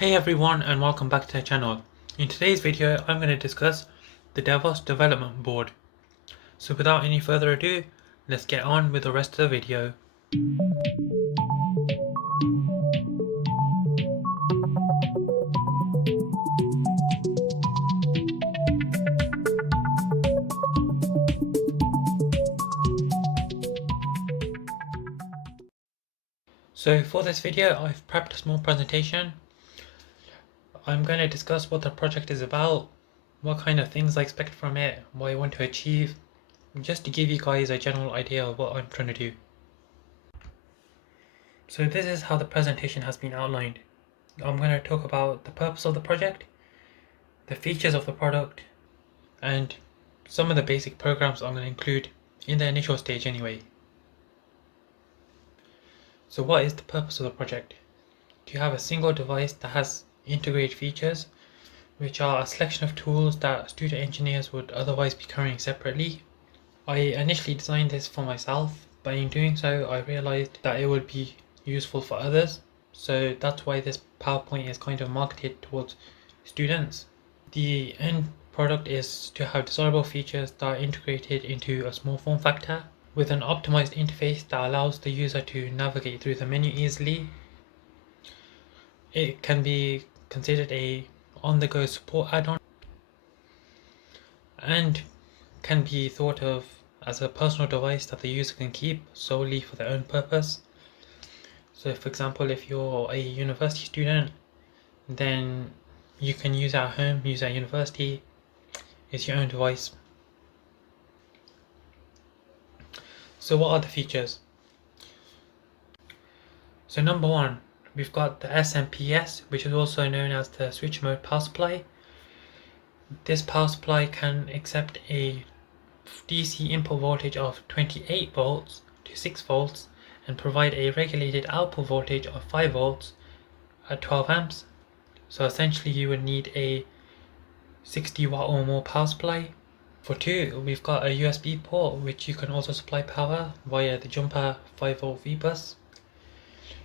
Hey everyone, and welcome back to the channel. In today's video I'm going to discuss the DEVUZ development board. So without any further ado, let's get on with the rest of the video. So for this video I've prepped a small presentation. I'm going to discuss what the project is about, what kind of things I expect from it, what I want to achieve, just to give you guys a general idea of what I'm trying to do. So this is how the presentation has been outlined. I'm going to talk about the purpose of the project, the features of the product, and some of the basic programs I'm going to include in the initial stage anyway. So what is the purpose of the project? To have a single device that has integrated features, which are a selection of tools that student engineers would otherwise be carrying separately. I initially designed this for myself, but in doing so I realized that it would be useful for others, so that's why this PowerPoint is kind of marketed towards students. The end product is to have desirable features that are integrated into a small form factor with an optimized interface that allows the user to navigate through the menu easily. It can be considered a on-the-go support add-on and can be thought of as a personal device that the user can keep solely for their own purpose. So for example, if you're a university student, then you can use it at home, use it at university. It's your own device. So what are the features? So number one, we've got the SMPS, which is also known as the switch mode power supply. This power supply can accept a DC input voltage of 28 volts to 6 volts and provide a regulated output voltage of 5 volts at 12 amps. So essentially you would need a 60 watt or more power supply. For 2, we've got a USB port which you can also supply power via the jumper 5V VBus.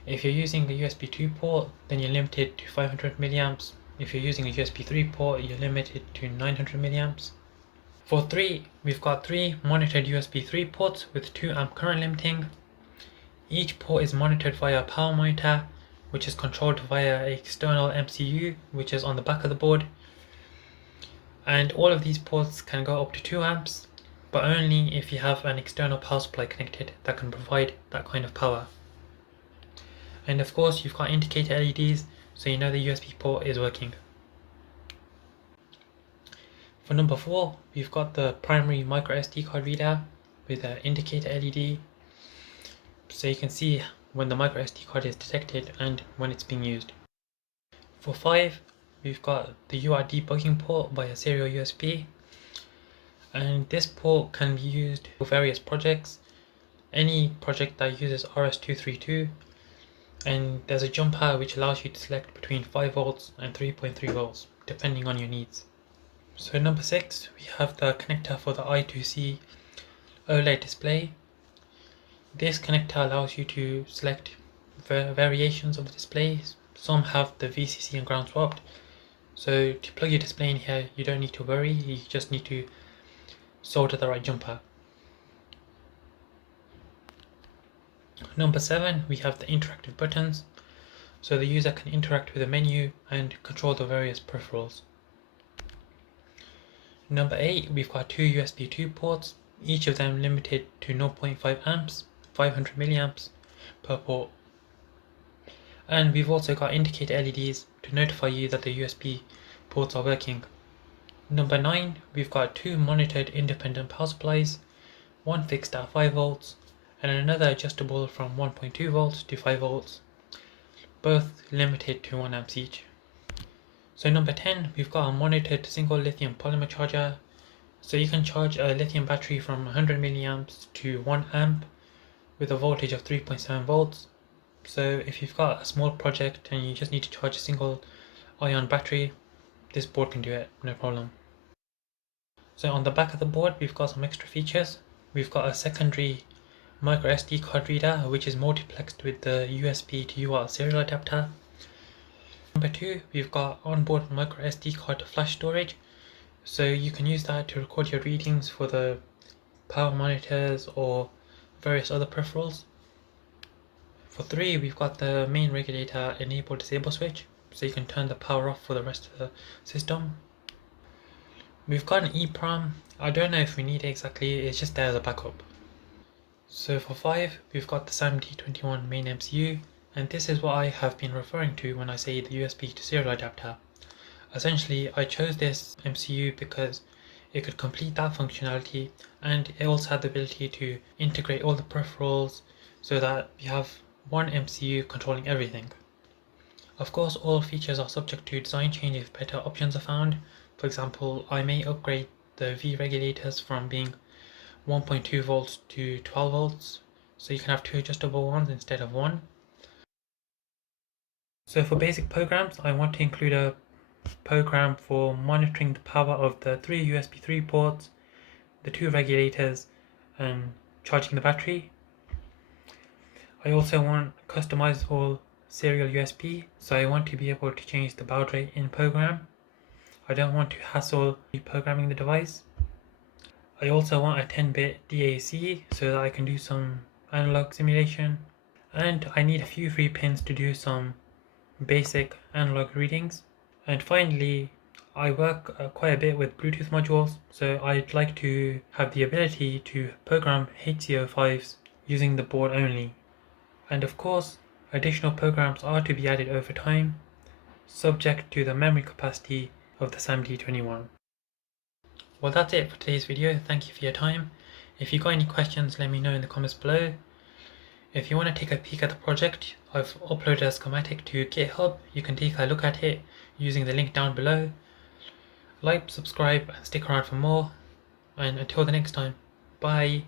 If you're using the USB 2 port, then you're limited to 500 milliamps. If you're using a USB 3 port, you're limited to 900 milliamps. For 3, we've got 3 monitored USB 3 ports with 2 amp current limiting. Each port is monitored via a power monitor, which is controlled via an external MCU, which is on the back of the board. And all of these ports can go up to 2 amps, but only if you have an external power supply connected that can provide that kind of power. And of course you've got indicator LEDs, so you know the USB port is working. For number 4, we've got the primary micro SD card reader with an indicator LED, so you can see when the micro SD card is detected and when it's being used. For 5, we've got the UART debugging port via serial USB, and this port can be used for various projects, any project that uses RS-232, and there's a jumper which allows you to select between 5 volts and 3.3 volts depending on your needs. So number 6, we have the connector for the I2C OLED display. This connector allows you to select variations of the displays. Some have the VCC and ground swapped, so to plug your display in here you don't need to worry, you just need to solder the right jumper. Number 7, we have the interactive buttons, so the user can interact with the menu and control the various peripherals. Number 8, we've got 2 USB 2 ports, each of them limited to 0.5 amps, 500 milliamps per port. And we've also got indicator LEDs to notify you that the USB ports are working. Number 9, we've got 2 monitored independent power supplies, one fixed at 5 volts and another adjustable from 1.2 volts to 5 volts, both limited to 1 amp each. So number 10, we've got a monitored single lithium polymer charger, so you can charge a lithium battery from 100 milliamps to 1 amp with a voltage of 3.7 volts. So if you've got a small project and you just need to charge a single ion battery, this board can do it, no problem. So on the back of the board we've got some extra features. We've got a secondary micro SD card reader which is multiplexed with the USB to UART serial adapter. Number 2, we've got onboard micro SD card flash storage, so you can use that to record your readings for the power monitors or various other peripherals. For 3, we've got the main regulator enable disable switch, so you can turn the power off for the rest of the system. We've got an EEPROM. I don't know if we need it exactly, it's just there as a backup. So for 5, we've got the SAMD21 main MCU, and this is what I have been referring to when I say the USB to serial adapter. Essentially, I chose this MCU because it could complete that functionality, and it also had the ability to integrate all the peripherals so that we have one MCU controlling everything. Of course, all features are subject to design change if better options are found. For example, I may upgrade the V regulators from being 1.2 volts to 12 volts, so you can have 2 adjustable ones instead of 1. So for basic programs, I want to include a program for monitoring the power of the 3 USB 3 ports, the 2 regulators, and charging the battery. I also want customizable serial USB, so I want to be able to change the baud rate in program. I don't want to hassle reprogramming the device. I also want a 10-bit DAC so that I can do some analog simulation, and I need a few free pins to do some basic analog readings. And finally, I work quite a bit with Bluetooth modules, so I'd like to have the ability to program HC05s using the board only. And of course, additional programs are to be added over time, subject to the memory capacity of the SAMD21. Well, that's it for today's video. Thank you for your time. If you got any questions, let me know in the comments below. If you want to take a peek at the project, I've uploaded a schematic to GitHub. You can take a look at it using the link down below. Like, subscribe, and stick around for more. And until the next time, bye.